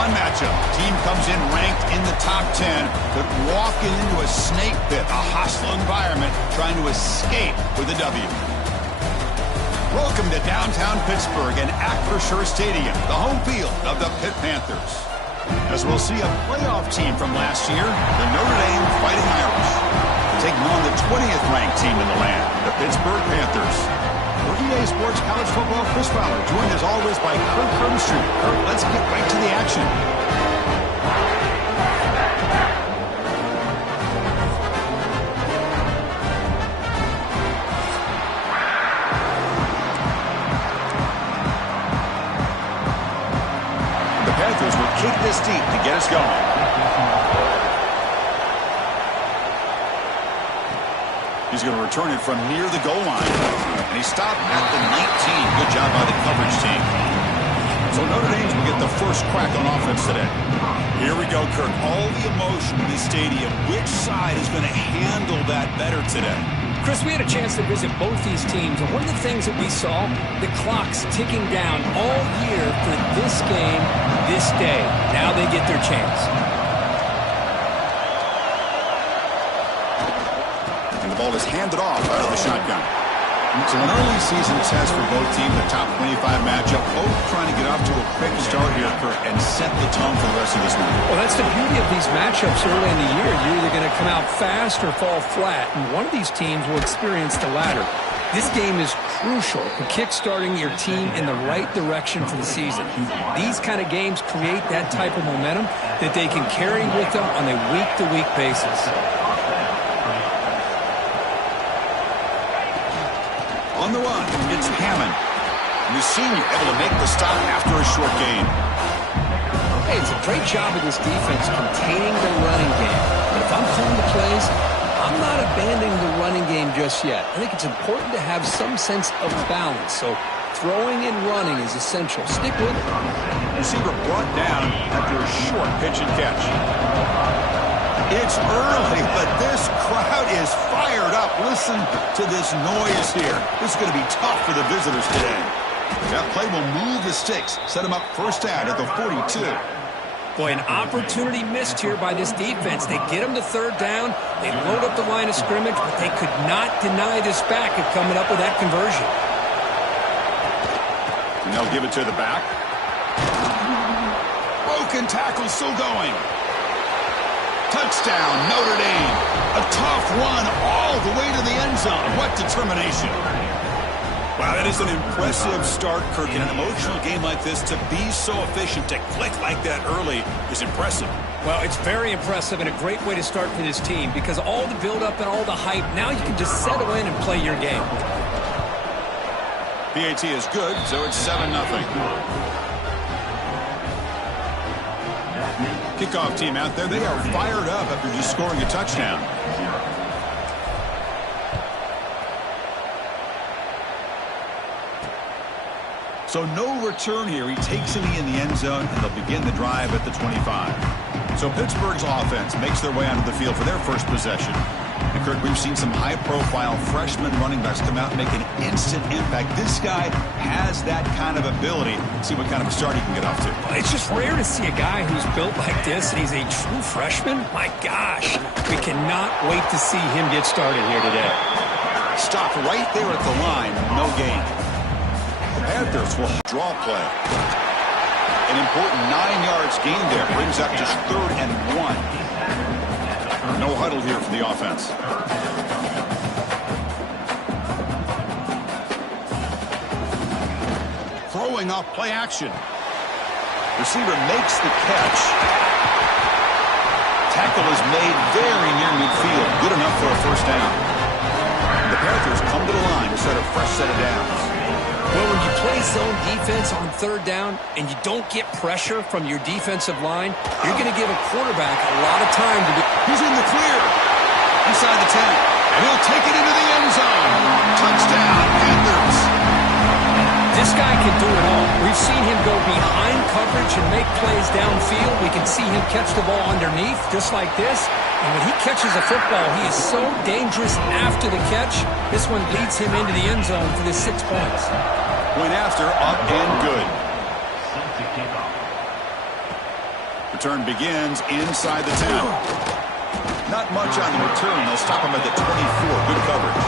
fun matchup. Team comes in ranked in the top 10, but walking into a snake pit, a hostile environment, trying to escape with a W. Welcome to downtown Pittsburgh and Acrisure Stadium, the home field of the Pitt Panthers. As we'll see a playoff team from last year, the Notre Dame Fighting Irish, taking on the 20th ranked team in the land, the Pittsburgh Panthers. For EA Sports College Football, Chris Fowler, joined as always by Kurt Crumstreet. Kurt, let's get right to the action. The Panthers will kick this deep to get us going. He's going to return it from near the goal line. And he stopped at the 19. Good job by the coverage team. So Notre Dame will get the first crack on offense today. Here we go, Kirk. All the emotion in this stadium. Which side is going to handle that better today? Chris, we had a chance to visit both these teams, and one of the things that we saw, the clock's ticking down all year for this game, this day. Now they get their chance. Ball is handed off out of the shotgun. So an early season test for both teams, the top 25 matchup, both trying to get off to a quick start here, Kurt, and set the tone for the rest of this one. Well, that's the beauty of these matchups early in the year. You're either going to come out fast or fall flat, and one of these teams will experience the latter. This game is crucial for kickstarting your team in the right direction for the season. These kind of games create that type of momentum that they can carry with them on a week-to-week basis. On the run, it's Hammond. The senior able to make the stop after a short gain. Hey, it's a great job of this defense containing the running game. But if I'm calling the plays, I'm not abandoning the running game just yet. I think it's important to have some sense of balance. So throwing and running is essential. Stick with it. Receiver brought down after a short pitch and catch. It's early, but this crowd is fired up. Listen to this noise here. This is going to be tough for the visitors today. That play will move the sticks, set them up first down at the 42. Boy, an opportunity missed here by this defense. They get them to third down. They load up the line of scrimmage, but they could not deny this back of coming up with that conversion. And they'll give it to the back. Broken tackle still going. Touchdown, Notre Dame. A tough one all the way to the end zone. What determination. Wow, that is an impressive start, Kirk. In an emotional game like this, to be so efficient, to click like that early is impressive. Well, it's very impressive and a great way to start for this team because all the build-up and all the hype, now you can just settle in and play your game. PAT is good, so it's 7-0. Kickoff team out there, they are fired up after just scoring a touchdown. So no return here. He takes it in the end zone, and they'll begin the drive at the 25. So Pittsburgh's offense makes their way onto the field for their first possession. And Kirk, we've seen some high-profile freshman running backs come out and make an instant impact. This guy has that kind of ability. See what kind of a start he can get off to. It's just rare to see a guy who's built like this, and he's a true freshman. My gosh, we cannot wait to see him get started here today. Stopped right there at the line, no gain. The Panthers will draw play. An important 9 yards gain there brings up just 3rd and 1. No huddle here for the offense. Throwing off play action. Receiver makes the catch. Tackle is made very near midfield. Good enough for a first down. The Panthers come to the line to set a fresh set of downs. Well, when you play zone defense on 3rd down and you don't get pressure from your defensive line, you're going to give a quarterback a lot of time to do. He's in the clear. Inside the 10. And he'll take it into the end zone. Touchdown, Panthers. This guy can do it all. We've seen him go behind coverage and make plays downfield. We can see him catch the ball underneath just like this. And when he catches a football, he is so dangerous after the catch. This one leads him into the end zone for the 6 points. Went after, up and good. return begins inside the 10. Not much on the return. They'll stop him at the 24. Good coverage.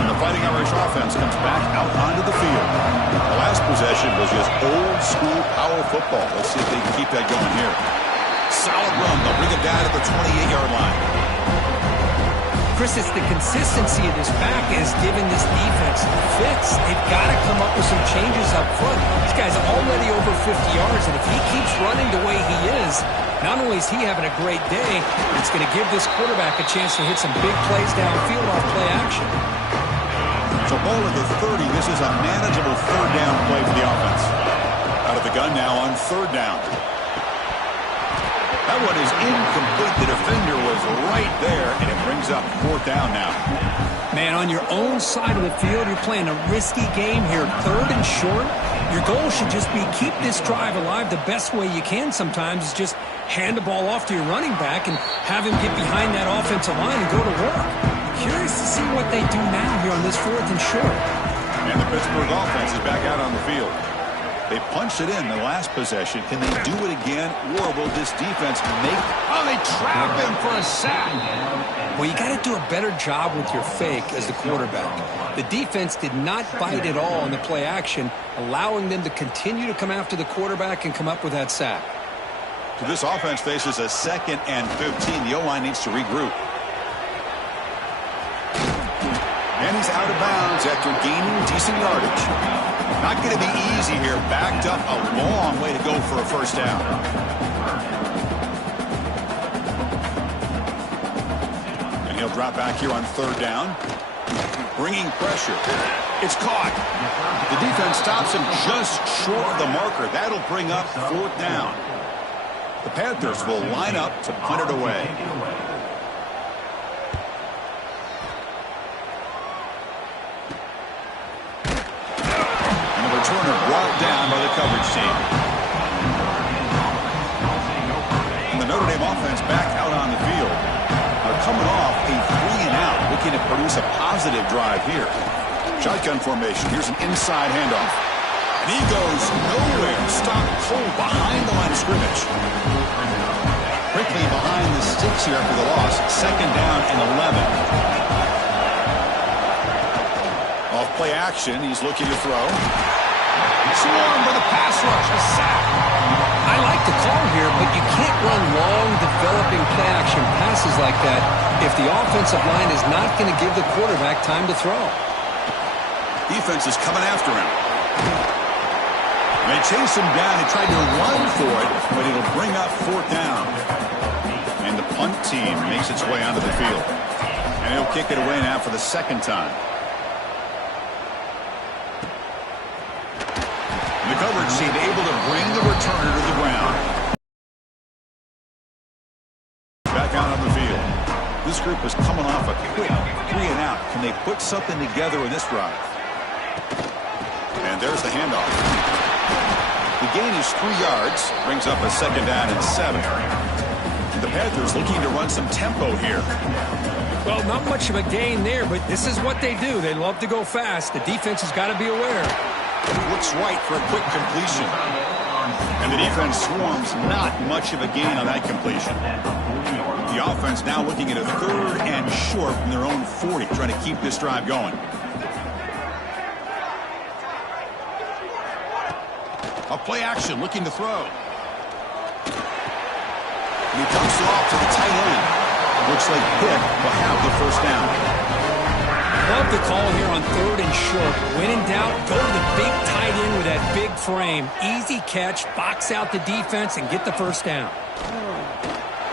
And the Fighting Irish offense comes back out onto the field. The last possession was just old-school power football. Let's see if they can keep that going here. Solid run. They'll bring it down to the 28-yard line. Chris, it's the consistency of this back is giving this defense fits. They've got to come up with some changes up front. This guy's already over 50 yards, and if he keeps running the way he is, not only is he having a great day, it's going to give this quarterback a chance to hit some big plays downfield off play action. So ball at the 30. This is a manageable third down play for the offense. Out of the gun now on third down. That one is incomplete. The defender was right there, and it brings up fourth down now. Man, on your own side of the field, you're playing a risky game here. Third and short. Your goal should just be keep this drive alive the best way you can sometimes is just hand the ball off to your running back and have him get behind that offensive line and go to work. Curious to see what they do now here on this fourth and short. And the Pittsburgh offense is back out on the field. They punched it in the last possession. Can they do it again, or will this defense make... Oh, they trap him for a sack. Well, you got to do a better job with your fake as the quarterback. The defense did not bite at all in the play action, allowing them to continue to come after the quarterback and come up with that sack. So this offense faces a 2nd and 15. The O-line needs to regroup. And he's out of bounds after gaining decent yardage. Not going to be easy here. Backed up a long way to go for a first down. And he'll drop back here on third down. Bringing pressure. It's caught. The defense stops him just short of the marker. That'll bring up fourth down. The Panthers will line up to punt it away. Turner brought down by the coverage team. And the Notre Dame offense back out on the field. They're coming off a 3-and-out, looking to produce a positive drive here. Shotgun formation. Here's an inside handoff. And he goes nowhere. Stopped cold behind the line of scrimmage. Quickly behind the sticks here after the loss. 2nd down and 11. Off play action. He's looking to throw. Swarmed by the pass rush, a sack. I like the call here, but you can't run long, developing play-action passes like that if the offensive line is not going to give the quarterback time to throw. Defense is coming after him. They chase him down. He tried to run for it, but it'll bring up fourth down. And the punt team makes its way onto the field. And he'll kick it away now for the 2nd time. The coverage team able to bring the returner to the ground. Back out on the field. This group is coming off a quick 3-and-out. Can they put something together in this drive? And there's the handoff. The gain is 3 yards. Brings up a 2nd down and 7. The Panthers looking to run some tempo here. Well, not much of a gain there, but this is what they do. They love to go fast. The defense has got to be aware. Looks right for a quick completion. And the defense swarms. Not much of a gain on that completion. The offense now looking at a 3rd and short from their own 40, trying to keep this drive going. A play action, looking to throw. And he dumps it off to the tight end. Looks like Pitt will have the first down. Love the call here on 3rd and short. When in doubt, go to the big tight end with that big frame. Easy catch, box out the defense, and get the first down.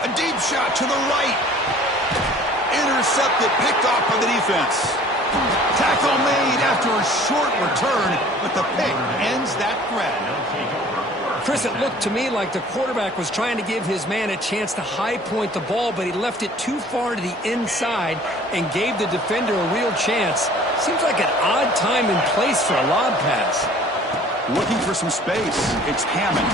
A deep shot to the right. Intercepted, picked off by the defense. Tackle made after a short return, but the pick ends that threat. Chris, it looked to me like the quarterback was trying to give his man a chance to high point the ball, but he left it too far to the inside and gave the defender a real chance. Seems like an odd time and place for a lob pass. Looking for some space. It's Hammond.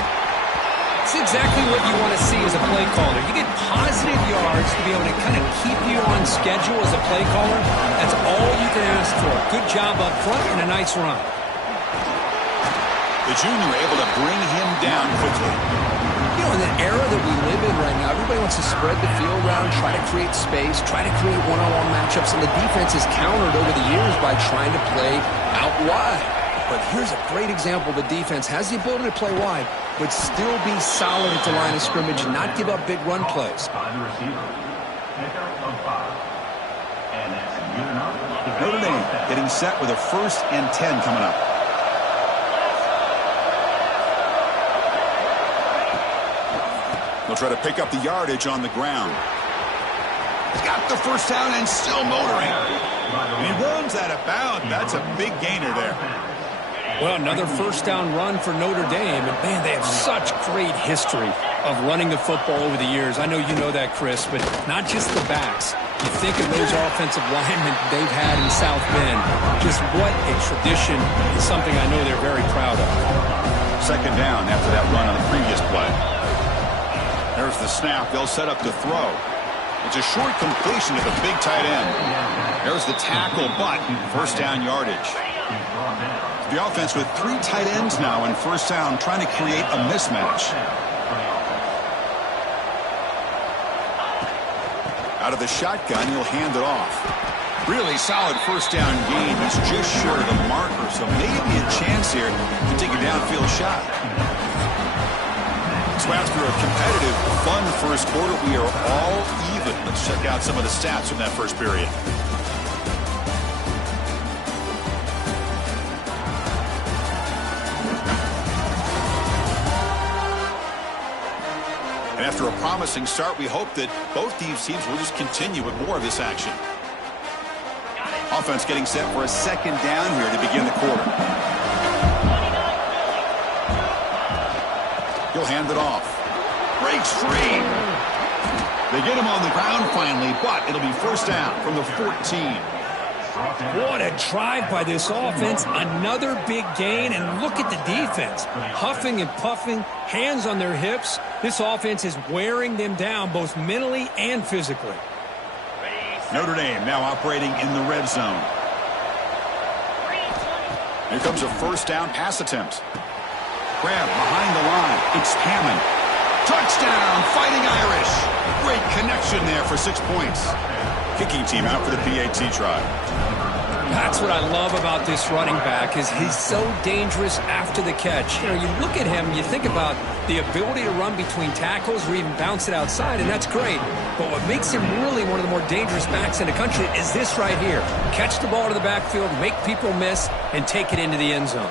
It's exactly what you want to see as a play caller. You get positive yards to be able to kind of keep you on schedule as a play caller. That's all you can ask for. Good job up front and a nice run. The junior able to bring him down quickly. in the era that we live in right now, everybody wants to spread the field around, try to create space, try to create one-on-one matchups, and the defense is countered over the years by trying to play out wide. But here's a great example. The defense has the ability to play wide, but still be solid at the line of scrimmage and not give up big run plays. Notre Dame getting set with a 1st and 10 coming up. They'll try to pick up the yardage on the ground. He's got the first down and still motoring. He runs out of bounds. That's a big gainer there. Well, another first down run for Notre Dame. And, man, they have such great history of running the football over the years. I know you know that, Chris, but not just the backs. You think of those offensive linemen they've had in South Bend. Just what a tradition. It's something I know they're very proud of. 2nd down after that run on the previous play. There's the snap. They'll set up to throw. It's a short completion to the big tight end. There's the tackle, but first down yardage. The offense with 3 tight ends now in first down, trying to create a mismatch. Out of the shotgun, he'll hand it off. Really solid first down gain. He's just short of the marker, so maybe a chance here to take a downfield shot. So after a competitive, fun first quarter, we are all even. Let's check out some of the stats from that first period. And after a promising start, we hope that both these teams will just continue with more of this action. Offense getting set for a 2nd down here to begin the quarter. He'll hand it off. Breaks free. They get him on the ground finally, but it'll be first down from the 14. What a drive by this offense. Another big gain, and look at the defense. Huffing and puffing, hands on their hips. This offense is wearing them down both mentally and physically. Notre Dame now operating in the red zone. Here comes a first down pass attempt. Grab behind the line. It's Hammond. Touchdown, Fighting Irish. Great connection there for 6 points. Kicking team out for the PAT try. That's what I love about this running back is he's so dangerous after the catch. You know, you look at him, you think about the ability to run between tackles or even bounce it outside, and that's great. But what makes him really one of the more dangerous backs in the country is this right here. Catch the ball to the backfield, make people miss, and take it into the end zone.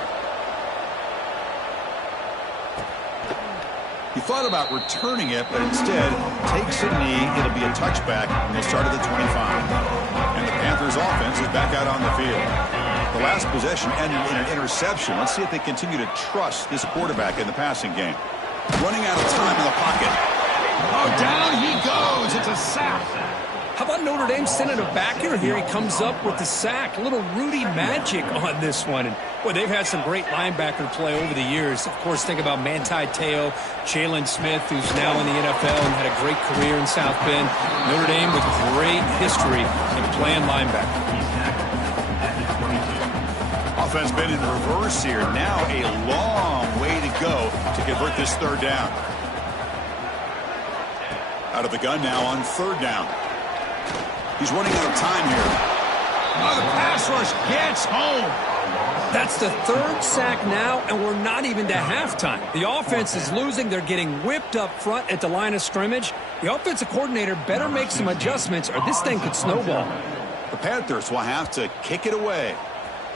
He thought about returning it, but instead takes a knee. It'll be a touchback, and they'll start at the 25. And the Panthers offense is back out on the field. The last possession ended in an interception. Let's see if they continue to trust this quarterback in the passing game. Running out of time in the pocket. Oh, down he goes. It's a sack. How about Notre Dame sending a backer here? He comes up with the sack. A little Rudy magic on this one. And, boy, they've had some great linebacker play over the years. Of course, think about Manti Te'o, Jalen Smith, who's now in the NFL and had a great career in South Bend. Notre Dame with great history in playing linebacker. Offense been in reverse here. Now a long way to go to convert this 3rd down. Out of the gun now on 3rd down. He's running out of time here. Oh, the pass rush gets home. That's the 3rd sack now, and we're not even to halftime. The offense is losing. They're getting whipped up front at the line of scrimmage. The offensive coordinator better make some adjustments, or this thing could snowball. The Panthers will have to kick it away.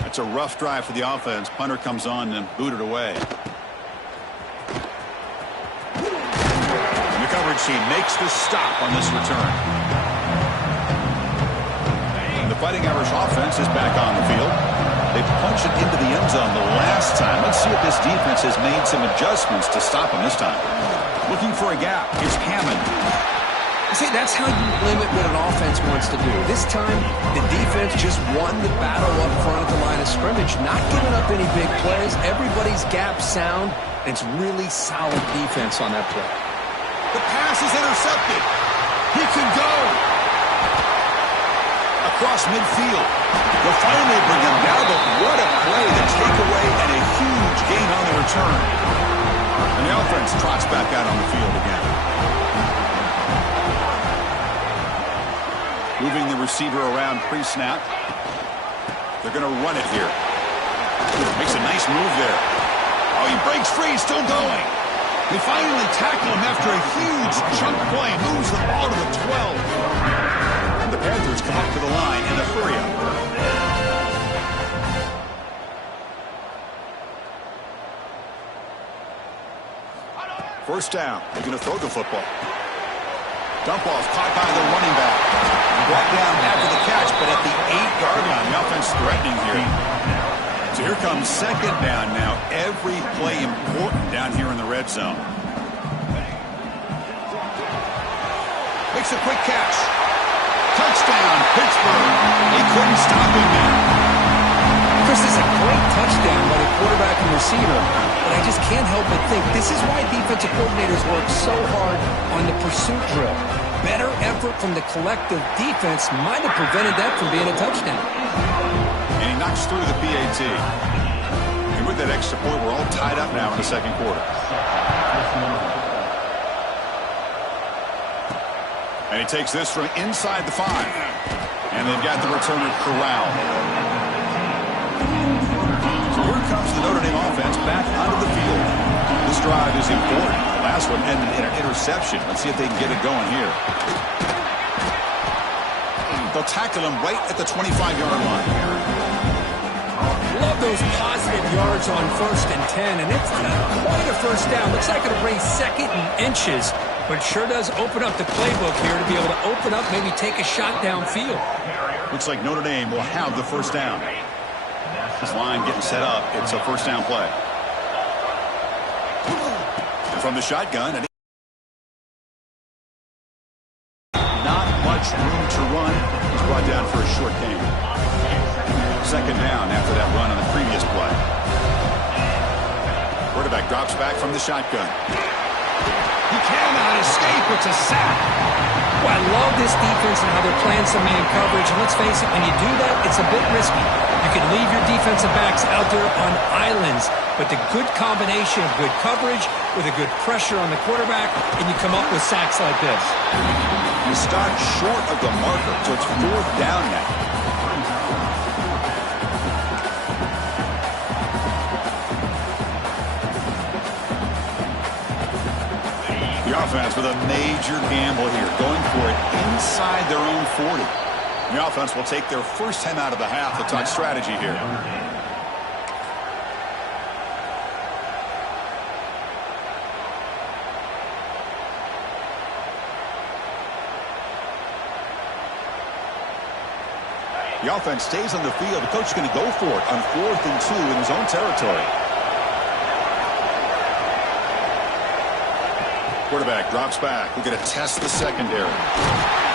It's a rough drive for the offense. Punter comes on and booted away. And the coverage team makes the stop on this return. The Fighting Irish offense is back on the field. They punched it into the end zone the last time. Let's see if this defense has made some adjustments to stop them this time. Looking for a gap. It's Hammond. See, that's how you limit what an offense wants to do. This time, the defense just won the battle up front at the line of scrimmage, not giving up any big plays. Everybody's gap sound, and it's really solid defense on that play. The pass is intercepted. He can go. Across midfield. They'll finally bring him down, but what a play, the takeaway, and a huge gain on the return. And the offense trots back out on the field again. Moving the receiver around pre-snap. They're going to run it here. Makes a nice move there. Oh, he breaks free, still going. They finally tackle him after a huge chunk play. Moves the ball to the 12. And the Panthers come up to the line in a hurry-up. First down. They're going to throw the football. Dump ball's caught by the running back. Brought down after the catch, but at the 8-yard line. The offense threatening here. So here comes second down now. Every play important down here in the red zone. Makes a quick catch. Touchdown, Pittsburgh. They couldn't stop him there. Chris, this is a great touchdown by the quarterback and receiver, but I just can't help but think this is why defensive coordinators work so hard on the pursuit drill. Better effort from the collective defense might have prevented that from being a touchdown. And he knocks through the PAT. And with that extra point, we're all tied up now in the second quarter. And he takes this from inside the 5. And they've got the returner corralled. So here comes the Notre Dame offense back onto the field. This drive is important. The last one ended in an interception. Let's see if they can get it going here. They'll tackle him right at the 25-yard line. Love those positive yards on 1st and 10, and it's not quite a first down. Looks like it'll bring second and inches, but sure does open up the playbook here to be able to open up, maybe take a shot downfield. Looks like Notre Dame will have the first down. This line getting set up. It's a first down play. And from the shotgun, and not much room to run. He's brought down for a short gain. Second down after that run on the previous play. Quarterback drops back from the shotgun. He cannot escape. It's a sack. Well, I love this defense and how they're playing some man coverage. And let's face it, when you do that, it's a bit risky. You can leave your defensive backs out there on islands, but the good combination of good coverage with a good pressure on the quarterback, and you come up with sacks like this. You start short of the marker, so it's fourth down now. The offense with a major gamble here, going for it inside their own 40. The offense will take their first time out of the half to talk strategy here. The offense stays on the field. The coach is going to go for it on 4th and 2 in his own territory. Quarterback drops back. We're going to test the secondary.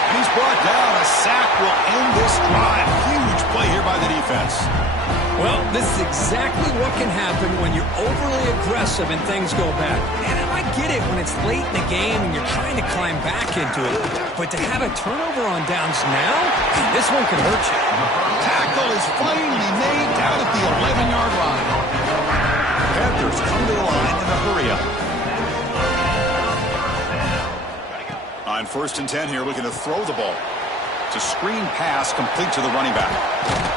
And he's brought down. A sack will end this drive. Huge play here by the defense. Well, this is exactly what can happen when you're overly aggressive and things go bad. And I get it when it's late in the game and you're trying to climb back into it. But to have a turnover on downs now, this one can hurt you. Tackle is finally made down at the 11-yard line. Panthers come to the line in a hurry-up. On 1st and 10 here, looking to throw the ball. It's a screen pass complete to the running back.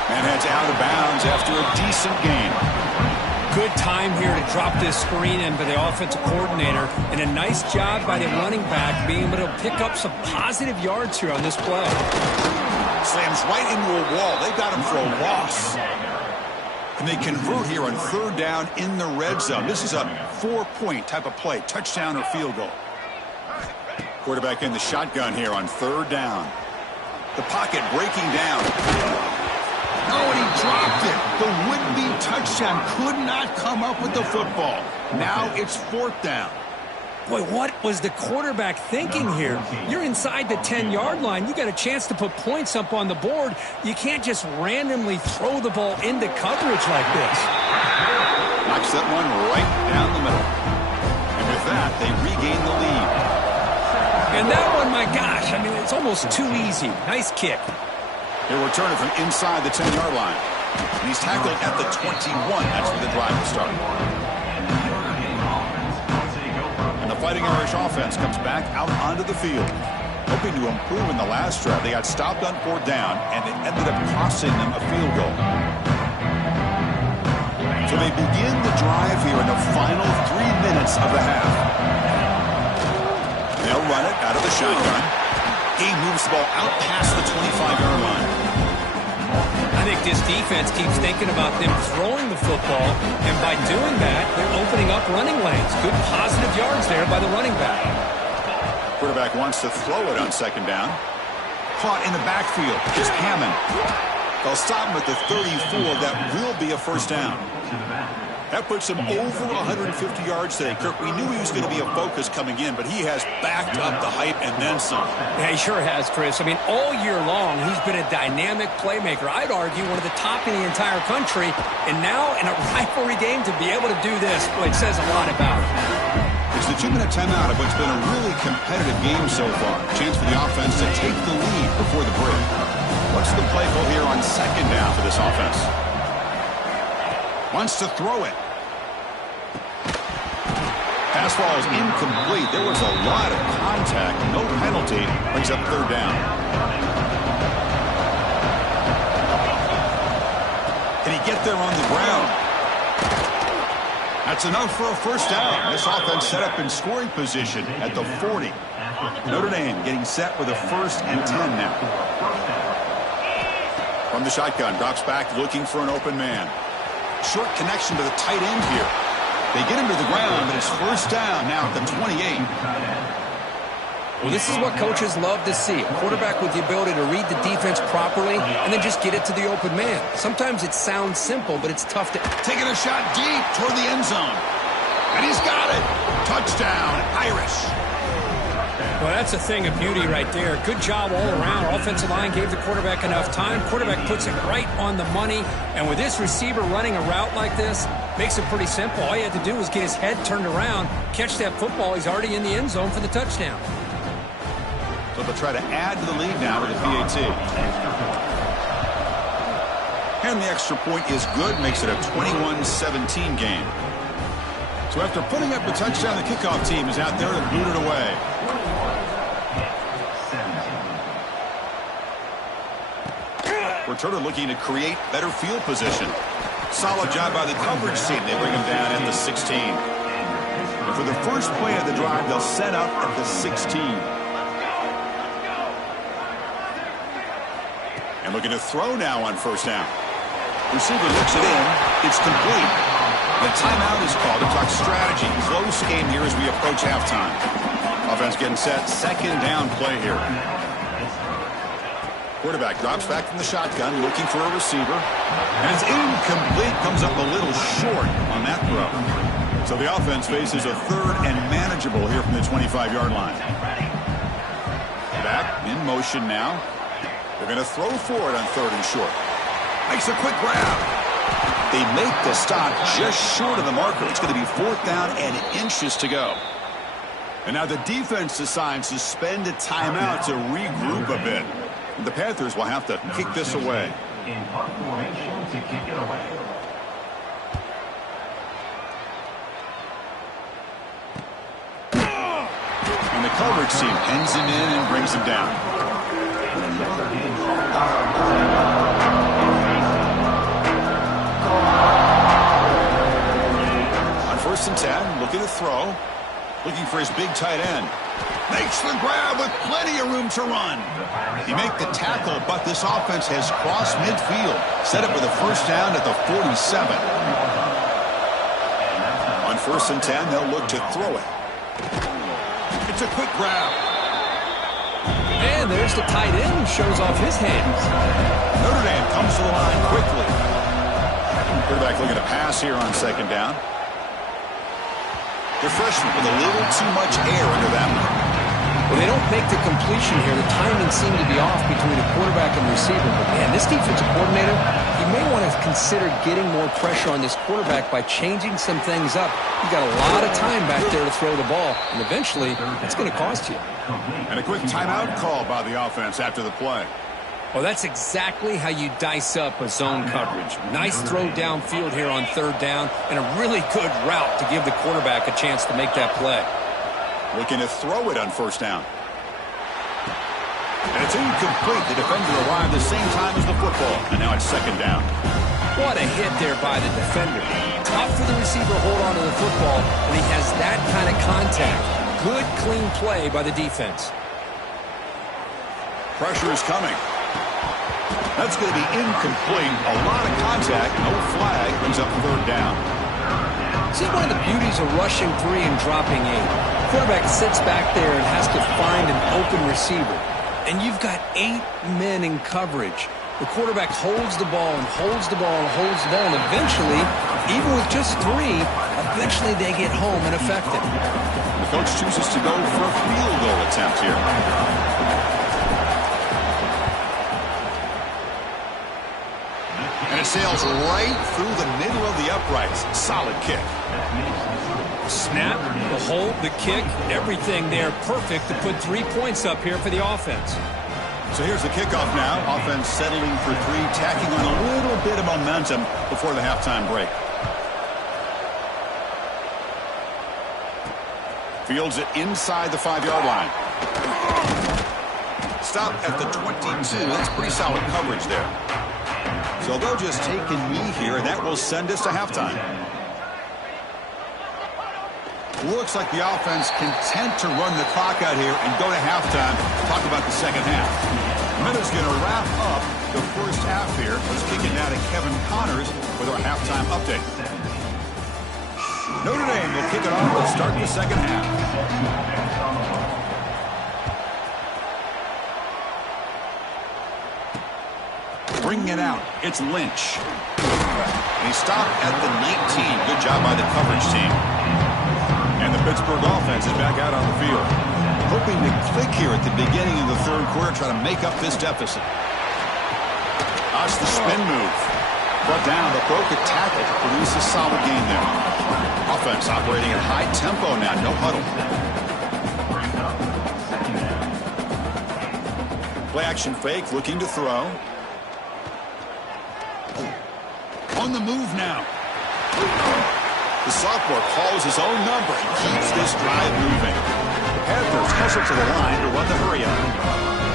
And heads out of bounds after a decent gain. Good time here to drop this screen in by the offensive coordinator. And a nice job by the running back being able to pick up some positive yards here on this play. Slams right into a wall. They got him for a loss. And they convert here on 3rd down in the red zone. This is a 4-point type of play. Touchdown or field goal. Quarterback in the shotgun here on 3rd down. The pocket breaking down. Oh, and he dropped it. The would-be touchdown could not come up with the football. Now it's 4th down. Boy, what was the quarterback thinking here? You're inside the 10-yard line. You got a chance to put points up on the board. You can't just randomly throw the ball into coverage like this. Knocks that one right down the middle. And with that, they regain the lead. And that one, my gosh, I mean, it's almost too easy. Nice kick. He'll return it from inside the 10-yard line. And he's tackled at the 21. That's where the drive will start. Fighting Irish offense comes back out onto the field. Hoping to improve in the last drive, they got stopped on 4th down, and it ended up costing them a field goal. So they begin the drive here in the final 3 minutes of the half. They'll run it out of the shotgun. He moves the ball out past the 25-yard line. I think this defense keeps thinking about them throwing the football, and by doing that, they're opening up running lanes. Good positive yards there by the running back. Quarterback wants to throw it on 2nd down. Caught in the backfield. Just Hammond. They'll stop him at the 34. That will be a 1st down. That puts him over 150 yards today. Kirk, we knew he was going to be a focus coming in, but he has backed up the hype and then some. Yeah, he sure has, Chris. I mean, all year long, he's been a dynamic playmaker. I'd argue one of the top in the entire country. And now in a rivalry game to be able to do this, boy, it says a lot about him. It's the 2-minute timeout of what's been a really competitive game so far. Chance for the offense to take the lead before the break. What's the play call here on 2nd down for this offense? Wants to throw it. Pass ball is incomplete. There was a lot of contact. No penalty. Brings up 3rd down. Can he get there on the ground? That's enough for a 1st down. This offense set up in scoring position at the 40. Notre Dame getting set with a 1st and 10 now. From the shotgun, drops back looking for an open man. Short connection to the tight end here. They get him to the ground, but it's 1st down now at the 28. Well, this is what coaches love to see. A quarterback with the ability to read the defense properly and then just get it to the open man. Sometimes it sounds simple, but it's tough to... Taking a shot deep toward the end zone. And he's got it. Touchdown, Irish. Well, that's a thing of beauty right there. Good job all around. Offensive line gave the quarterback enough time. Quarterback puts it right on the money. And with this receiver running a route like this, makes it pretty simple. All you had to do was get his head turned around, catch that football. He's already in the end zone for the touchdown. So they'll try to add to the lead now with the PAT. And the extra point is good. Makes it a 21-17 game. So after putting up the touchdown, the kickoff team is out there to boot it away. Returner looking to create better field position. Solid job by the coverage team. They bring him down at the 16. And for the first play of the drive, they'll set up at the 16. And looking to throw now on 1st down. Receiver looks it in. It's complete. The timeout is called to talk strategy. Close game here as we approach halftime. Offense getting set. 2nd down play here. Quarterback drops back from the shotgun, looking for a receiver. And it's incomplete. Comes up a little short on that throw. So the offense faces a 3rd and manageable here from the 25-yard line. Back in motion now. They're going to throw for it on 3rd and short. Makes a quick grab. They make the stop just short of the marker. It's going to be 4th down and inches to go. And now the defense decides to spend a timeout to regroup a bit. The Panthers will have to kick this away. In punt formation to kick it away. And the coverage team pins him in and brings him down. On 1st and 10, looking to throw. Looking for his big tight end. Makes the grab with plenty of room to run. He make the tackle, but this offense has crossed midfield. Set up with a 1st down at the 47. On 1st and 10, they'll look to throw it. It's a quick grab. And there's the tight end, shows off his hands. Notre Dame comes to the line quickly. Quarterback looking to pass here on 2nd down. The freshman with a little too much air under that one. Well, they don't make the completion here. The timing seemed to be off between the quarterback and the receiver. But, man, this defensive coordinator, he may want to consider getting more pressure on this quarterback by changing some things up. You got a lot of time back there to throw the ball, and eventually it's going to cost you. And a quick timeout call by the offense after the play. Well, that's exactly how you dice up a zone coverage. Nice throw downfield here on 3rd down, and a really good route to give the quarterback a chance to make that play. Looking to throw it on first down. And it's incomplete. The defender arrived the same time as the football. And now it's second down. What a hit there by the defender. Tough for the receiver to hold on to the football when he has that kind of contact. Good, clean play by the defense. Pressure is coming. That's going to be incomplete. A lot of contact. No flag. Brings up third down. This is one of the beauties of rushing 3 and dropping 8. Quarterback sits back there and has to find an open receiver. And you've got 8 men in coverage. The quarterback holds the ball and holds the ball and holds the ball. And eventually, even with just 3, eventually they get home and affect it. The coach chooses to go for a field goal attempt here. And it sails right through the middle of the uprights. Solid kick. Snap, the hold, the kick, everything there perfect to put 3 points up here for the offense. So here's the kickoff now. Offense settling for 3, tacking on a little bit of momentum before the halftime break. Fields it inside the 5-yard line. Stop at the 22. That's pretty solid coverage there. So they'll just take a knee here, and that will send us to halftime. Looks like the offense content to run the clock out here and go to halftime. Talk about the second half. Minutes going to wrap up the first half here. Let's kick it now to Kevin Connors with our halftime update. Notre Dame will kick it off to start the second half. Bringing it out, it's Lynch. And he stopped at the 19. Good job by the coverage team. And the Pittsburgh offense is back out on the field. Hoping to click here at the beginning of the third quarter, try to make up this deficit. That's the spin move. Brought down, but broke a tackle to produce a solid gain there. Offense operating at high tempo now, no huddle. Play action fake, looking to throw. On the move now. The sophomore calls his own number and keeps this drive moving. The Panthers hustle to the line to run the hurry up.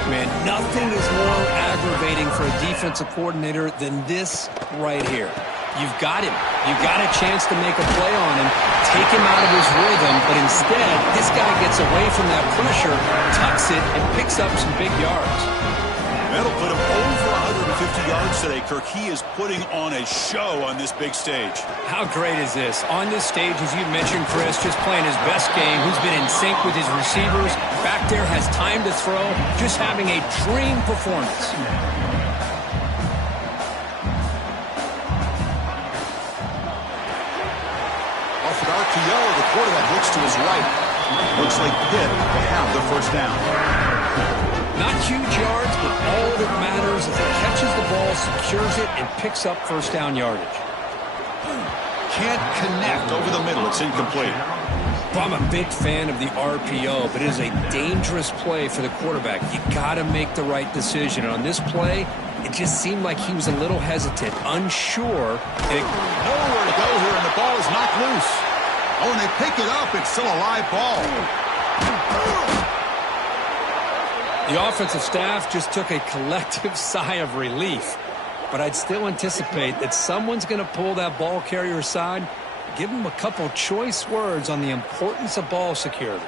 Man, nothing is more aggravating for a defensive coordinator than this right here. You've got him. You've got a chance to make a play on him, take him out of his rhythm, but instead, this guy gets away from that pressure, tucks it, and picks up some big yards. That'll put him over 150 yards today, Kirk. He is putting on a show on this big stage. How great is this? On this stage, as you mentioned, Chris, just playing his best game. He's been in sync with his receivers. Back there, has time to throw. Just having a dream performance. Off an RPO, the quarterback looks to his right. Looks like Pitt will have the first down. Not huge yards, but all that matters is he catches the ball, secures it, and picks up first down yardage. Can't connect over the middle. It's incomplete. Well, I'm a big fan of the RPO, but it is a dangerous play for the quarterback. You got to make the right decision. And on this play, it just seemed like he was a little hesitant, unsure. And nowhere to go here, and the ball is knocked loose. Oh, and they pick it up. It's still a live ball. The offensive staff just took a collective sigh of relief. But I'd still anticipate that someone's going to pull that ball carrier aside, give him a couple choice words on the importance of ball security.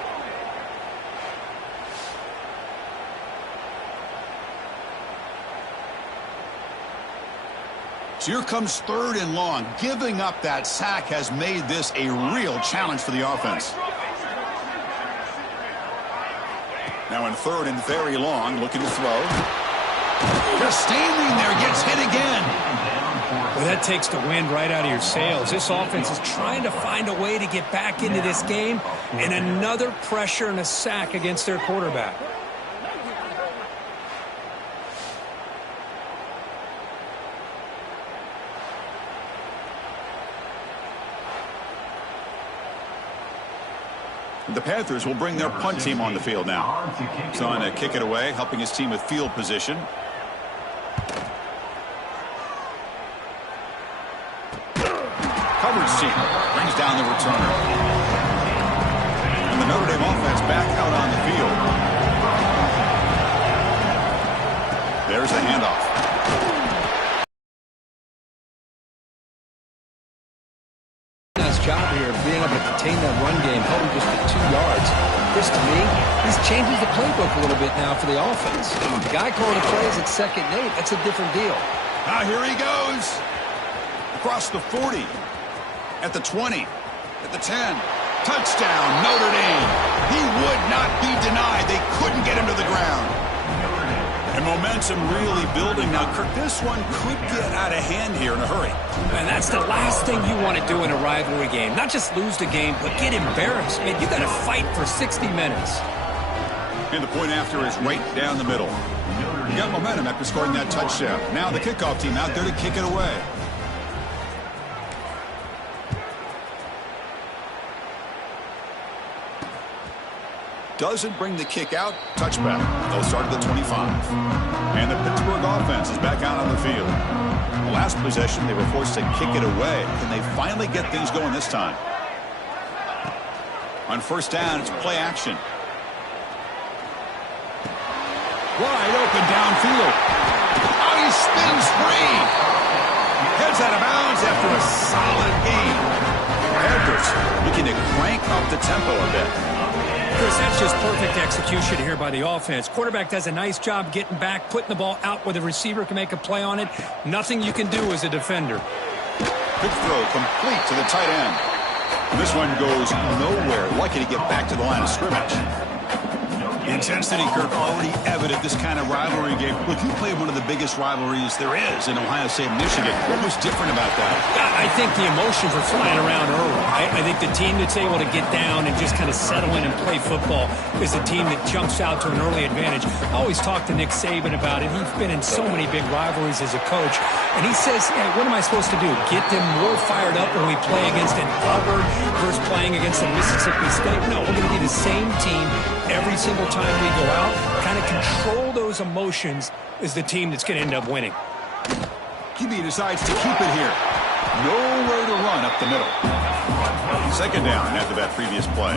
So here comes third and long. Giving up that sack has made this a real challenge for the offense. Now in third and very long, looking to throw. Just standing there, gets hit again. Well, that takes the wind right out of your sails. This offense is trying to find a way to get back into this game, and another pressure and a sack against their quarterback. The Panthers will bring their punt team on the field now. He's on to kick it away, helping his team with field position. Coverage team brings down the returner. And And the Notre Dame offense back out on the field. There's the handoff. Nice job here of being able to contain that run game, held him just at 2 yards. Chris, to me, this changes the playbook a little bit now for the offense. The guy calling the plays at 2nd and 8, that's a different deal. Now here he goes. Across the 40. At the 20. At the 10. Touchdown, Notre Dame. He would not be denied. They couldn't get him to the ground. And momentum really building. Now, Kirk, this one could get out of hand here in a hurry. And that's the last thing you want to do in a rivalry game. Not just lose the game, but get embarrassed. Man, you got to fight for 60 minutes. And the point after is right down the middle. You got momentum after scoring that touchdown. Now the kickoff team out there to kick it away. Doesn't bring the kick out. Touchback. They'll start at the 25. And the Pittsburgh offense is back out on the field. Last possession, they were forced to kick it away. Can they finally get things going this time? On first down, it's play action. Wide open downfield. Oh, he spins free. Heads out of bounds after a solid gain. Edwards looking to crank up the tempo a bit. Chris, that's just perfect execution here by the offense. Quarterback does a nice job getting back, putting the ball out where the receiver can make a play on it. Nothing you can do as a defender. Quick throw complete to the tight end. This one goes nowhere. Lucky to get back to the line of scrimmage. Intensity, Kirk, already evident this kind of rivalry game. Look, you played one of the biggest rivalries there is in Ohio State and Michigan. What was different about that? I think the emotions were flying around early. I think the team that's able to get down and just kind of settle in and play football is the team that jumps out to an early advantage. I always talk to Nick Saban about it. He's been in so many big rivalries as a coach. And he says, hey, what am I supposed to do? Get them more fired up when we play against an Auburn versus playing against a Mississippi State? No, we're going to be the same team every single time we go out. Kind of control those emotions is the team that's going to end up winning. QB decides to keep it here. Nowhere to run up the middle. Second down after that previous play.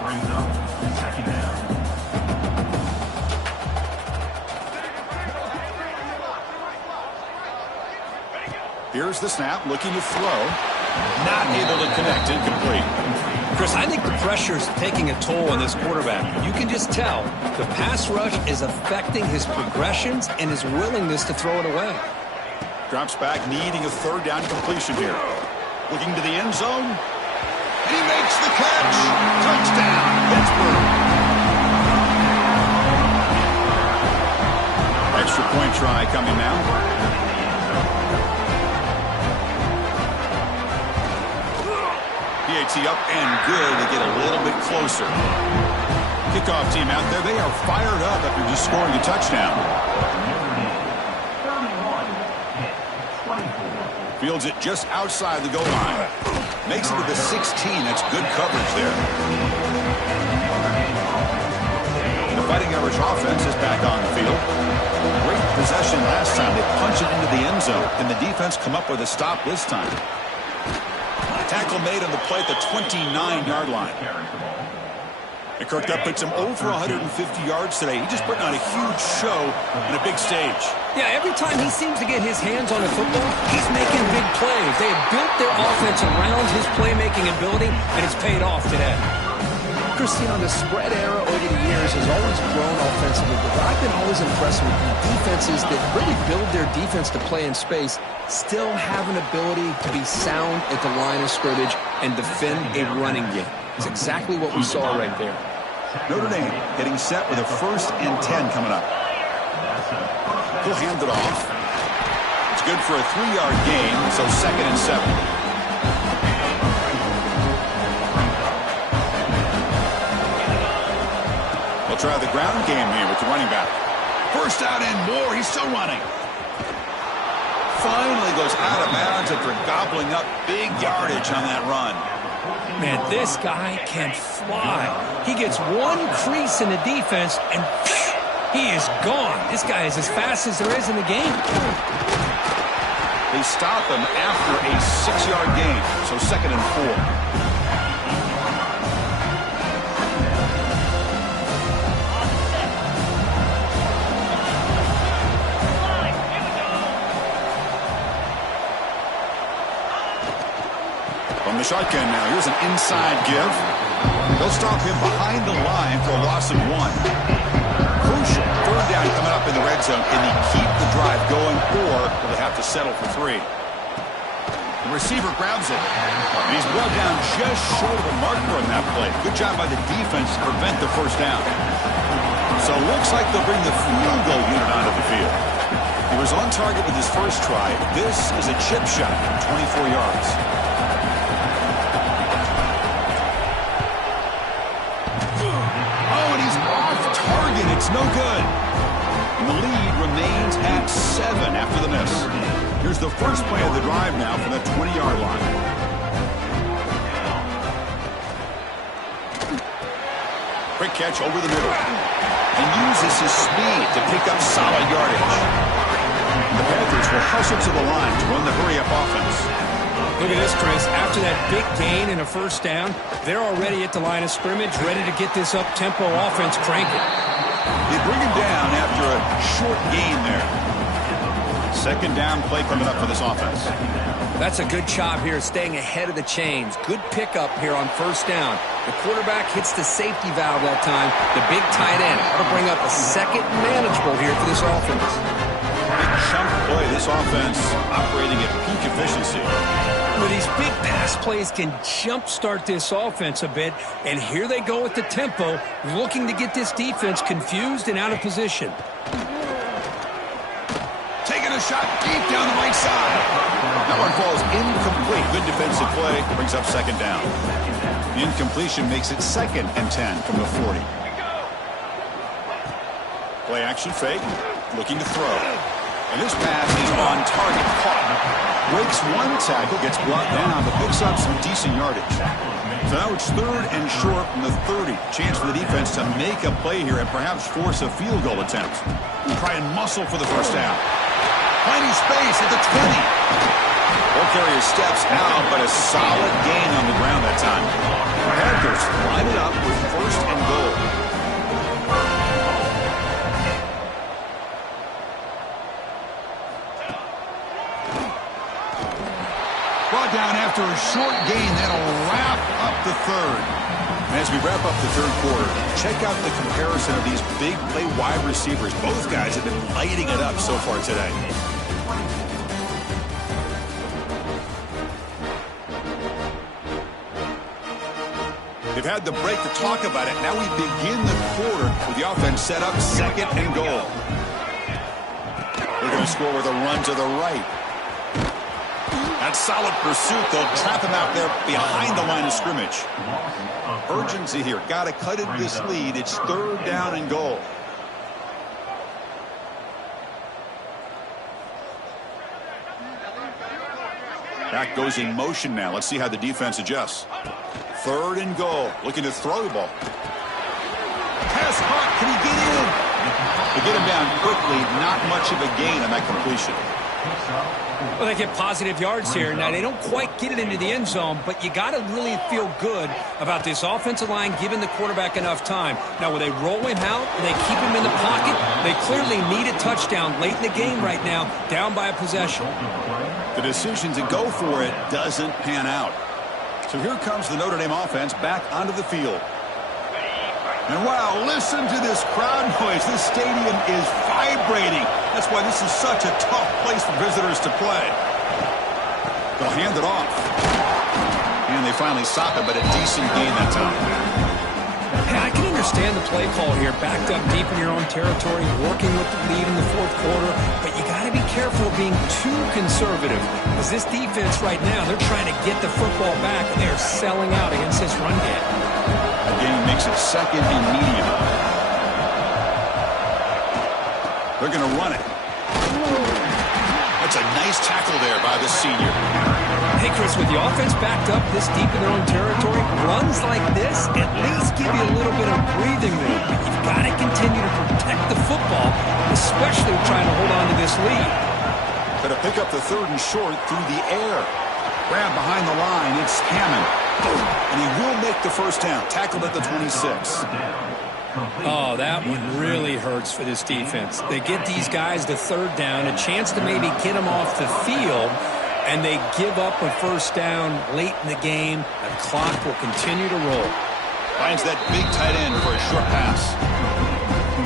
Brings up second down. Here's the snap, looking to throw. Not able to connect, incomplete. Chris, I think the pressure is taking a toll on this quarterback. You can just tell the pass rush is affecting his progressions and his willingness to throw it away. Drops back, needing a third down completion here. Looking to the end zone. And he makes the catch. Touchdown, Pittsburgh. Extra point try coming now. PAT up and good to get a little bit closer. Kickoff team out there. They are fired up after just scoring a touchdown. 31-24. Fields it just outside the goal line. Makes it to the 16. That's good coverage there. The Fighting Irish offense is back on the field. Great possession last time. They punch it into the end zone. Can the defense come up with a stop this time? Tackle made on the play at the 29-yard line. And Kirk, that puts him over 150 yards today. He's just putting on a huge show on a big stage. Yeah, every time he seems to get his hands on the football, he's making big plays. They have built their offense around his playmaking ability, and it's paid off today. Christian, the spread era over the years has always grown offensively, but I've been always impressed with the defenses that really build their defense to play in space, still have an ability to be sound at the line of scrimmage and defend a running game. It's exactly what we saw right there. Notre Dame getting set with a 1st and 10 coming up. He'll hand it off. It's good for a 3-yard gain, so 2nd and 7. They'll try the ground game here with the running back. First out and more. He's still running. Finally goes out of bounds after gobbling up big yardage on that run. Man, this guy can fly. He gets one crease in the defense, and he is gone. This guy is as fast as there is in the game. They stop him after a 6-yard gain, so 2nd and 4. the shotgun now. Here's an inside give. They'll stop him behind the line for a loss of 1. Crucial. Third down coming up in the red zone. Can he keep the drive going, or will they have to settle for 3? The receiver grabs it. And he's brought down just short of the marker on that play. Good job by the defense to prevent the first down. So it looks like they'll bring the field goal unit onto the field. He was on target with his first try. This is a chip shot, 24 yards. Oh, and he's off target. It's no good. And the lead remains at 7 after the miss. Here's the first play of the drive now from the 20-yard line. Quick catch over the middle. And uses his speed to pick up solid yardage. The Panthers will hustle to the line to run the hurry-up offense. Look at this, Chris. After that big gain and a first down, they're already at the line of scrimmage, ready to get this up-tempo offense cranking. They bring him down after a short gain there. Second down play coming up for this offense. That's a good job here, staying ahead of the chains. Good pickup here on first down. The quarterback hits the safety valve that time. The big tight end ought to bring up a second manageable here for this offense. Big chunk play. This offense operating at peak efficiency. Well, these big pass plays can jumpstart this offense a bit, and here they go with the tempo, looking to get this defense confused and out of position. Taking a shot deep down the right side. That one falls incomplete. Good defensive play. Brings up second down. The incompletion makes it 2nd and 10 from the 40. Play action fake. Looking to throw. And this pass is on target. Caught. Breaks one tackle. Gets brought down, but picks up some decent yardage. So now it's 3rd and short from the 30. Chance for the defense to make a play here and perhaps force a field goal attempt. Try and muscle for the first down. Finding space at the 20. Ball carrier steps out, but a solid gain on the ground that time. Panthers line it up with 1st and goal. Brought down after a short gain. That'll wrap up the 3rd. And as we wrap up the 3rd quarter, check out the comparison of these big play wide receivers. Both guys have been lighting it up so far today. They've had the break to talk about it. Now we begin the quarter with the offense set up 2nd and goal. They're going to score with a run to the right. That solid pursuit. They'll trap him out there behind the line of scrimmage. Urgency here. Got to cut into this lead. It's 3rd down and goal. Back goes in motion now. Let's see how the defense adjusts. 3rd and goal. Looking to throw the ball. Pass caught. Can he get in? To get him down quickly, not much of a gain on that completion. Well, they get positive yards here. Now, they don't quite get it into the end zone, but you got to really feel good about this offensive line giving the quarterback enough time. Now, will they roll him out? Will they keep him in the pocket? They clearly need a touchdown late in the game right now, down by a possession. The decision to go for it doesn't pan out. So here comes the Notre Dame offense back onto the field. And wow, listen to this crowd noise. This stadium is vibrating. That's why this is such a tough place for visitors to play. They'll hand it off. And they finally stop it, but a decent gain that time. Hey, I can understand the play call here, backed up deep in your own territory, working with the lead in the 4th quarter, but you got to be careful of being too conservative, because this defense right now, they're trying to get the football back, and they're selling out against this run game. The game makes it 2nd and medium. They're going to run it. That's a nice tackle there by the senior. Hey, Chris, with the offense backed up this deep in their own territory, runs like this at least give you a little bit of breathing room. But you've got to continue to protect the football, especially trying to hold on to this lead. Going to pick up the 3rd and short through the air. Grab behind the line. It's Hammond. And he will make the first down. Tackled at the 26. Oh, that one really hurts for this defense. They get these guys the 3rd down, a chance to maybe get them off the field, and they give up a first down late in the game. The clock will continue to roll. Finds that big tight end for a short pass.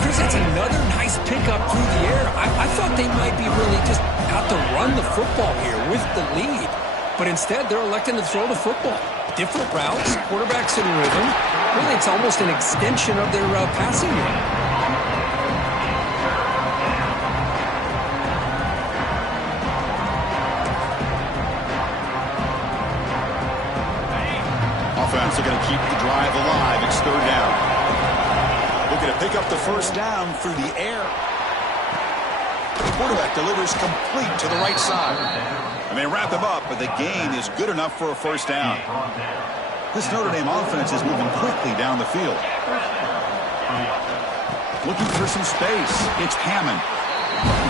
Chris, that's another nice pickup through the air. I thought they might be really just out to run the football here with the lead. But instead, they're electing to throw the football. Different routes, quarterbacks in rhythm. Really, it's almost an extension of their passing game. Offense are going to keep the drive alive. It's third down. Looking to pick up the first down through the air. The quarterback delivers complete to the right side. And they wrap him up, but the gain is good enough for a first down. This Notre Dame offense is moving quickly down the field. Looking for some space. It's Hammond.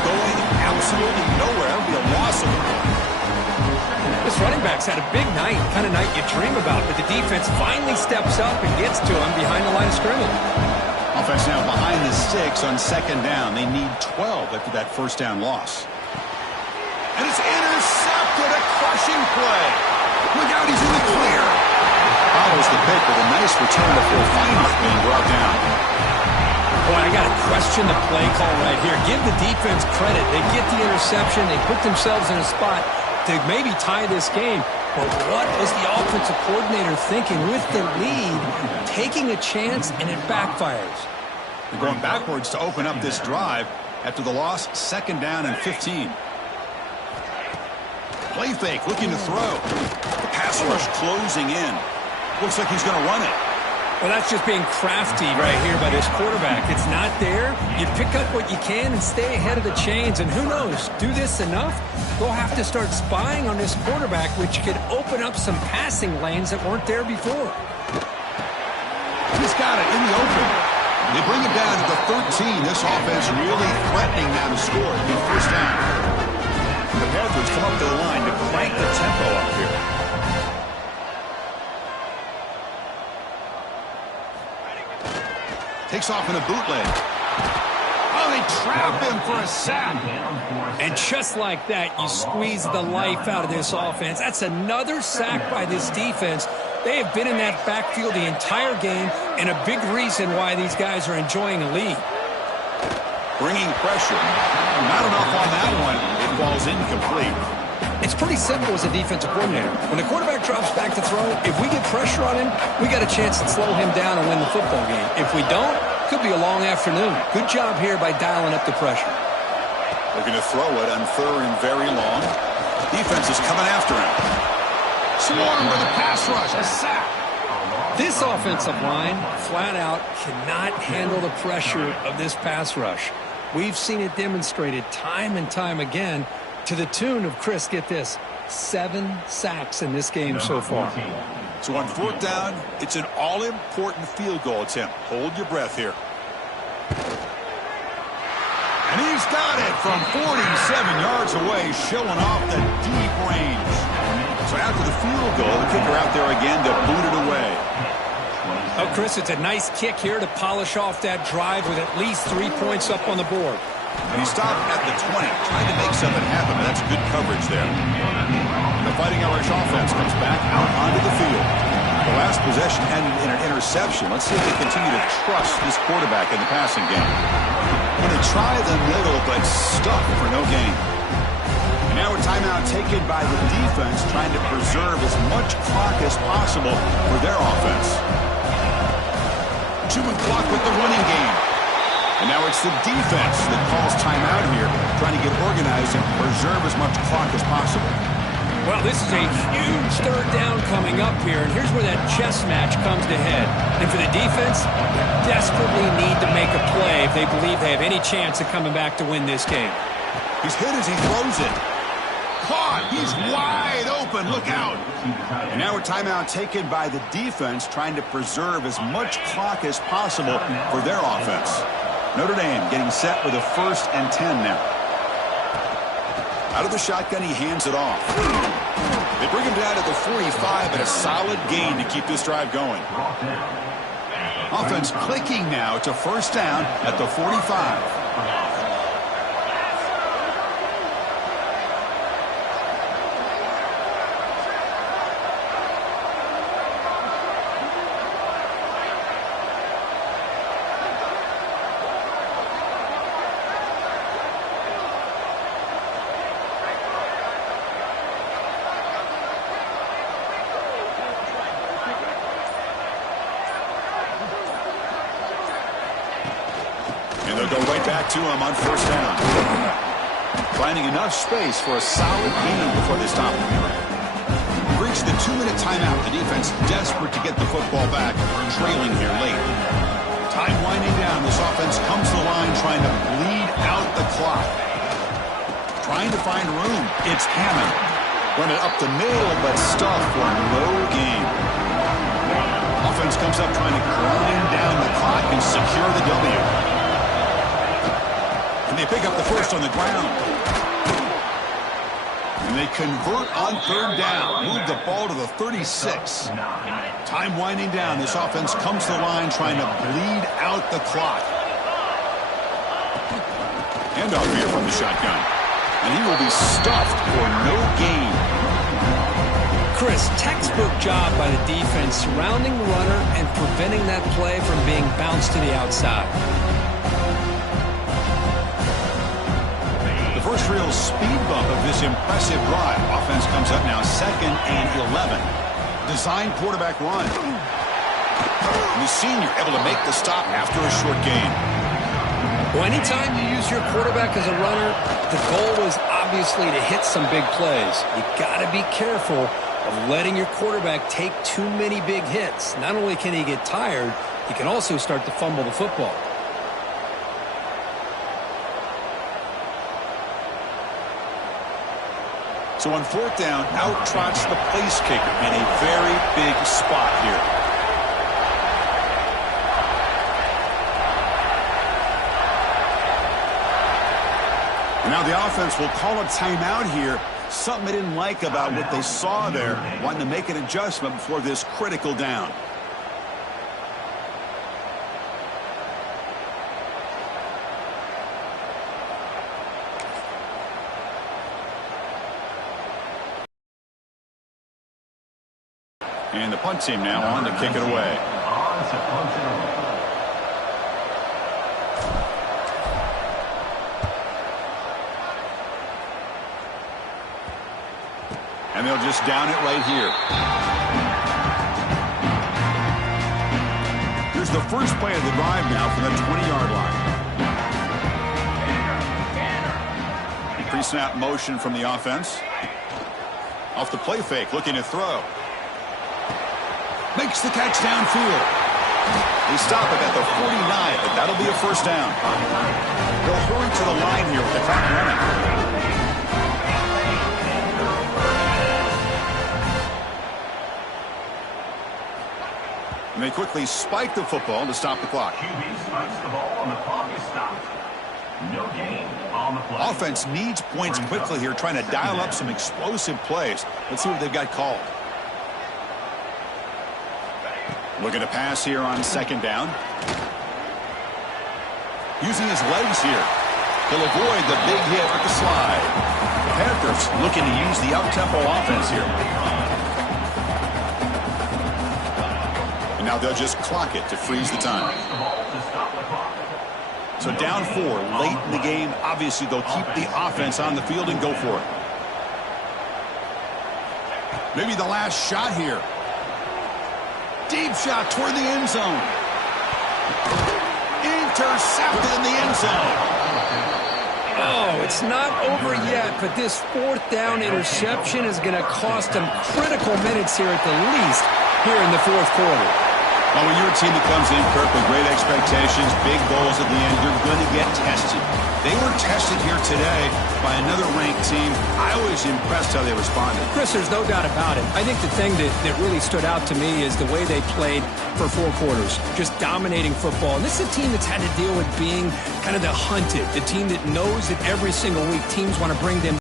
Going absolutely nowhere. That would be a loss of a point. This running back's had a big night, kind of night you dream about, but the defense finally steps up and gets to him behind the line of scrimmage. Offense now behind the 6 on second down. They need 12 after that first down loss. And it's intercepted, a crushing play. Look out, he's in the clear. Follows the pick with a nice return before finally being brought down. Boy, I got to question the play call right here. Give the defense credit. They get the interception. They put themselves in a spot to maybe tie this game. But what was the offensive coordinator thinking with the lead, taking a chance, and it backfires? They're going backwards to open up this drive after the loss, second down and 15. Play fake, looking to throw. The pass rush closing in. Looks like he's going to run it. Well, that's just being crafty right here by this quarterback. It's not there. You pick up what you can and stay ahead of the chains. And who knows, do this enough, they'll have to start spying on this quarterback, which could open up some passing lanes that weren't there before. He's got it in the open. They bring it down to the 13. This offense really threatening now to score. It'll be first down. And the Panthers come up to the line to crank the tempo up here. Takes off in a bootleg. Oh, they trap him for a sack. And just like that, you squeeze the life out of this offense. That's another sack by this defense. They have been in that backfield the entire game, and a big reason why these guys are enjoying a lead. Bringing pressure. Not enough on that one. It falls incomplete. It's pretty simple as a defensive coordinator. When the quarterback drops back to throw, if we get pressure on him, we got a chance to slow him down and win the football game. If we don't, could be a long afternoon. Good job here by dialing up the pressure. Looking to throw it on third and very long. Defense is coming after him. Swarm with a pass rush, a sack. This offensive line, flat out, cannot handle the pressure of this pass rush. We've seen it demonstrated time and time again to the tune of, Chris, get this, 7 sacks in this game so far. So on fourth down, it's an all-important field goal attempt. Hold your breath here. And he's got it from 47 yards away, showing off the deep range. So after the field goal, the kicker out there again to boot it away. Oh, Chris, it's a nice kick here to polish off that drive with at least 3 points up on the board. And he stopped at the 20, trying to make something happen, but that's good coverage there. The Fighting Irish offense comes back out onto the field. The last possession ended in an interception. Let's see if they continue to trust this quarterback in the passing game. Going to try the middle, but stuck for no gain. And now a timeout taken by the defense, trying to preserve as much clock as possible for their offense. 2 clock with the running game. And now it's the defense that calls timeout here, trying to get organized and preserve as much clock as possible. Well, this is a huge third down coming up here, and here's where that chess match comes to head. And for the defense, they desperately need to make a play if they believe they have any chance of coming back to win this game. He's hit as he throws it. Caught! He's wide open. Look out! And now a timeout taken by the defense, trying to preserve as much clock as possible for their offense. Notre Dame getting set with a 1st and 10 now. Out of the shotgun, he hands it off. They bring him down to the 45 and a solid gain to keep this drive going. Offense clicking now to first down at the 45. back to him on first down. Finding enough space for a solid gain before they stop him. We've reached the 2-minute timeout. The defense desperate to get the football back, trailing here late. Time winding down. This offense comes to the line trying to bleed out the clock. Trying to find room. It's Hammond. Run it up the middle, but stuffed for no gain. Offense comes up trying to grind down the clock and secure the W. And they pick up the first on the ground. And they convert on third down. Move the ball to the 36. Time winding down. This offense comes to the line trying to bleed out the clock. Handoff here from the shotgun. And he will be stuffed for no gain. Chris, textbook job by the defense surrounding the runner and preventing that play from being bounced to the outside. The first real speed bump of this impressive drive. Offense comes up now 2nd and 11. Design quarterback run. And the senior able to make the stop after a short gain. Well, anytime you use your quarterback as a runner, the goal is obviously to hit some big plays. You got to be careful of letting your quarterback take too many big hits. Not only can he get tired, he can also start to fumble the football. So on fourth down, out trots the place kicker in a very big spot here. And now the offense will call a timeout here. Something they didn't like about what they saw there. Wanting to make an adjustment before this critical down. And the punt team now on to kick it away. And they'll just down it right here. Here's the first play of the drive now from the 20-yard line. Pre-snap motion from the offense. Off the play fake, looking to throw. Makes the catch downfield. They stop it at the 49, but that'll be a first down. They'll hurry to the line here with the clock running. And they quickly spike the football to stop the clock. QB spikes the ball and the clock is stopped. No gain on the play. Offense needs points quickly here, trying to dial up some explosive plays. Let's see what they've got called. Looking to pass here on second down. Using his legs here. He'll avoid the big hit with the slide. The Panthers looking to use the up-tempo offense here. And now they'll just clock it to freeze the time. So down 4 late in the game. Obviously, they'll keep the offense on the field and go for it. Maybe the last shot here. Deep shot toward the end zone. Intercepted in the end zone. Oh, it's not over yet, but this fourth down interception is going to cost them critical minutes here at the least here in the fourth quarter. Well, when you're a team that comes in, Kirk, with great expectations, big goals at the end, you're going to get tested. They were tested here today by another ranked team. I was impressed how they responded. Chris, there's no doubt about it. I think the thing that really stood out to me is the way they played for 4 quarters, just dominating football. And this is a team that's had to deal with being kind of the hunted, the team that knows that every single week teams want to bring them